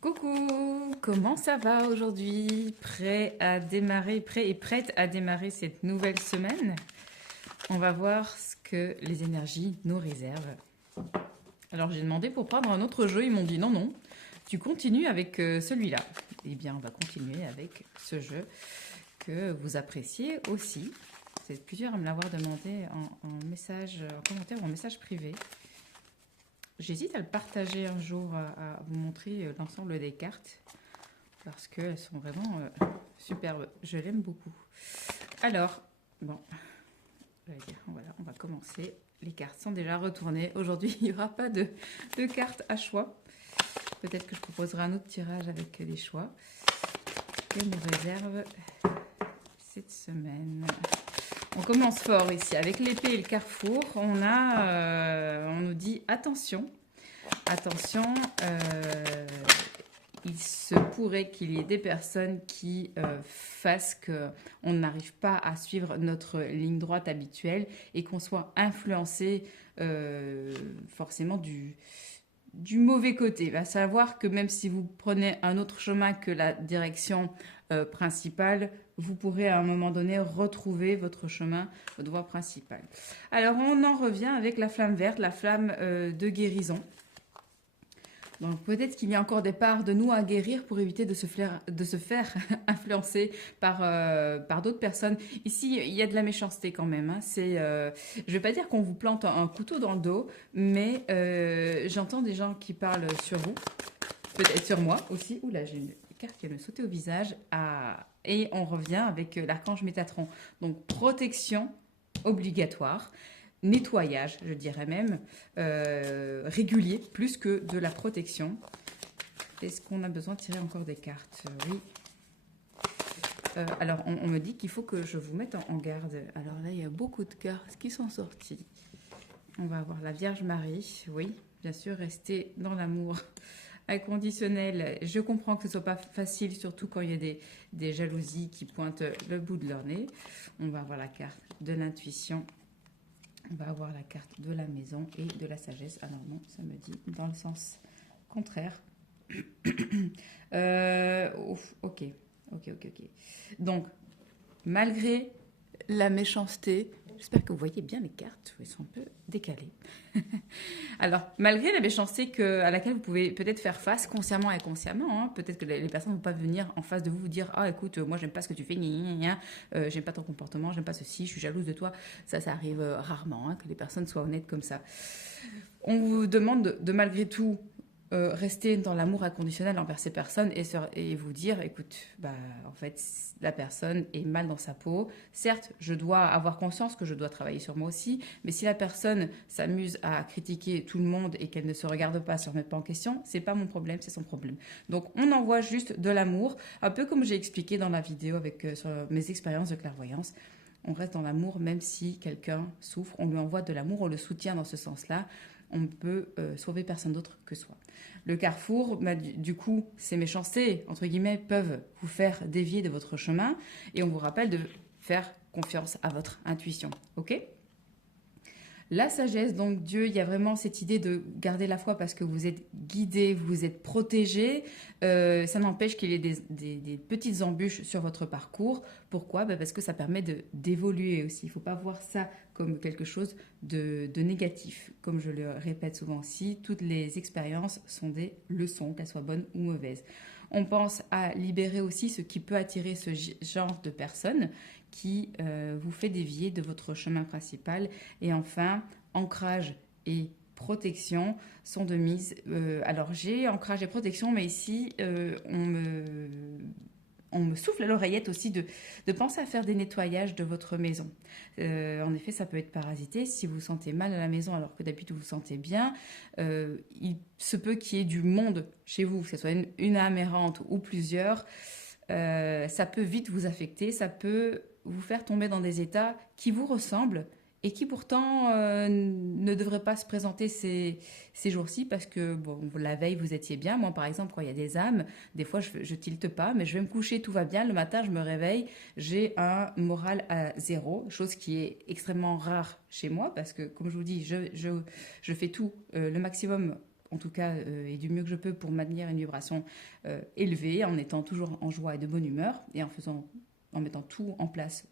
Coucou, comment ça va aujourd'hui? Prêt et prête à démarrer cette nouvelle semaine? On va voir ce que les énergies nous réservent. Alors j'ai demandé pour prendre un autre jeu, ils m'ont dit non, non, tu continues avec celui-là. Eh bien, on va continuer avec ce jeu que vous appréciez aussi. C'est plusieurs à me l'avoir demandé en message, en commentaire ou en message privé. J'hésite à le partager un jour, à vous montrer l'ensemble des cartes, parce qu'elles sont vraiment superbes. Je l'aime beaucoup. Alors, bon, voilà, on va commencer. Les cartes sont déjà retournées. Aujourd'hui, il n'y aura pas de cartes à choix. Peut-être que je proposerai un autre tirage avec des choix. Que nous réserve cette semaine? On commence fort ici avec l'épée et le carrefour. On nous dit attention, attention. Il se pourrait qu'il y ait des personnes qui fassent qu'on n'arrive pas à suivre notre ligne droite habituelle et qu'on soit influencé forcément du mauvais côté. À savoir que même si vous prenez un autre chemin que la direction principale, vous pourrez à un moment donné retrouver votre chemin, votre voie principale. Alors on en revient avec la flamme verte, la flamme de guérison. Donc peut-être qu'il y a encore des parts de nous à guérir pour éviter de se faire influencer par d'autres personnes. Ici, il y a de la méchanceté quand même. Hein. Je ne vais pas dire qu'on vous plante un couteau dans le dos, mais j'entends des gens qui parlent sur vous, peut-être sur moi aussi. Oula, j'ai une carte qui vient me sauter au visage. Et on revient avec l'archange Métatron. Donc protection obligatoire. Nettoyage, je dirais même, régulier, plus que de la protection. Est-ce qu'on a besoin de tirer encore des cartes? Oui. Alors, on me dit qu'il faut que je vous mette en garde. Alors là, il y a beaucoup de cartes qui sont sorties. On va avoir la Vierge Marie. Oui, bien sûr, rester dans l'amour inconditionnel. Je comprends que ce ne soit pas facile, surtout quand il y a des jalousies qui pointent le bout de leur nez. On va avoir la carte de l'intuition. On va avoir la carte de la maison et de la sagesse. Ah non, non, ça me dit dans le sens contraire. Ok. Donc, malgré la méchanceté, j'espère que vous voyez bien les cartes, elles sont un peu décalées. Alors, malgré la méchanceté à laquelle vous pouvez peut-être faire face consciemment et inconsciemment, hein, peut-être que les personnes ne vont pas venir en face de vous dire ah écoute moi j'aime pas ce que tu fais, j'aime pas ton comportement, j'aime pas ceci, je suis jalouse de toi. Ça arrive rarement hein, que les personnes soient honnêtes comme ça. On vous demande de malgré tout rester dans l'amour inconditionnel envers ces personnes et vous dire, écoute, en fait, la personne est mal dans sa peau. Certes, je dois avoir conscience que je dois travailler sur moi aussi, mais si la personne s'amuse à critiquer tout le monde et qu'elle ne se regarde pas, se remet pas en question, c'est pas mon problème, c'est son problème. Donc, on envoie juste de l'amour, un peu comme j'ai expliqué dans la vidéo sur mes expériences de clairvoyance. On reste dans l'amour même si quelqu'un souffre, on lui envoie de l'amour, on le soutient dans ce sens-là. On ne peut sauver personne d'autre que soi. Le carrefour, du coup, ces méchancetés, entre guillemets, peuvent vous faire dévier de votre chemin et on vous rappelle de faire confiance à votre intuition. Ok ? La sagesse, donc Dieu, il y a vraiment cette idée de garder la foi parce que vous êtes guidé, vous êtes protégé. Ça n'empêche qu'il y ait des petites embûches sur votre parcours. Pourquoi ? Parce que ça permet d'évoluer aussi. Il ne faut pas voir ça comme quelque chose de négatif. Comme je le répète souvent aussi, toutes les expériences sont des leçons, qu'elles soient bonnes ou mauvaises. On pense à libérer aussi ce qui peut attirer ce genre de personnes qui vous fait dévier de votre chemin principal. Et enfin, ancrage et protection sont de mise. Alors j'ai ancrage et protection, mais ici on me souffle à l'oreillette aussi de penser à faire des nettoyages de votre maison. En effet, ça peut être parasité. Si vous vous sentez mal à la maison alors que d'habitude vous vous sentez bien, il se peut qu'il y ait du monde chez vous, que ce soit une âme errante ou plusieurs. Ça peut vite vous affecter, ça peut vous faire tomber dans des états qui vous ressemblent et qui pourtant ne devraient pas se présenter ces jours-ci parce que bon, la veille vous étiez bien. Moi par exemple quand il y a des âmes, des fois je tilte pas mais je vais me coucher, tout va bien, le matin je me réveille, j'ai un moral à 0, chose qui est extrêmement rare chez moi parce que comme je vous dis, je fais tout le maximum en tout cas, et du mieux que je peux pour maintenir une vibration élevée, en étant toujours en joie et de bonne humeur, et en mettant tout en place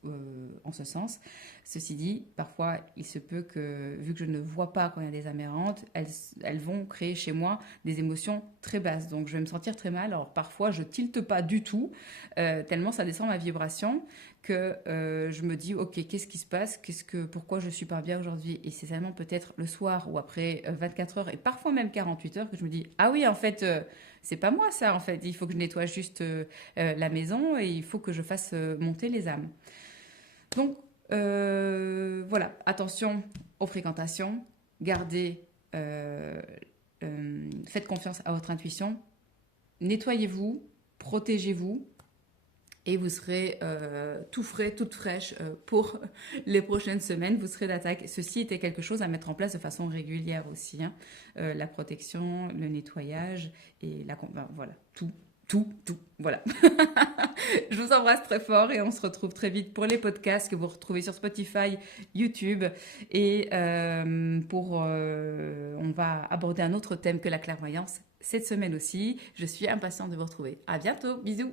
en ce sens. Ceci dit, parfois, il se peut que, vu que je ne vois pas quand il y a des âmes errantes, elles vont créer chez moi des émotions très basses. Donc, je vais me sentir très mal. Alors, parfois, je tilte pas du tout, tellement ça descend ma vibration, que je me dis, ok, qu'est-ce qui se passe, pourquoi je suis pas bien aujourd'hui? Et c'est seulement peut-être le soir ou après 24 heures et parfois même 48 heures que je me dis, ah oui, en fait, c'est pas moi ça, en fait. Il faut que je nettoie juste la maison et il faut que je fasse monter les âmes. Donc, voilà, attention aux fréquentations, gardez, faites confiance à votre intuition, nettoyez-vous, protégez-vous et vous serez tout frais, toute fraîche pour les prochaines semaines. Vous serez d'attaque. Ceci était quelque chose à mettre en place de façon régulière aussi. Hein. La protection, le nettoyage et voilà, tout. Voilà. Je vous embrasse très fort et on se retrouve très vite pour les podcasts que vous retrouvez sur Spotify, YouTube. Et on va aborder un autre thème que la clairvoyance cette semaine aussi. Je suis impatiente de vous retrouver. À bientôt. Bisous.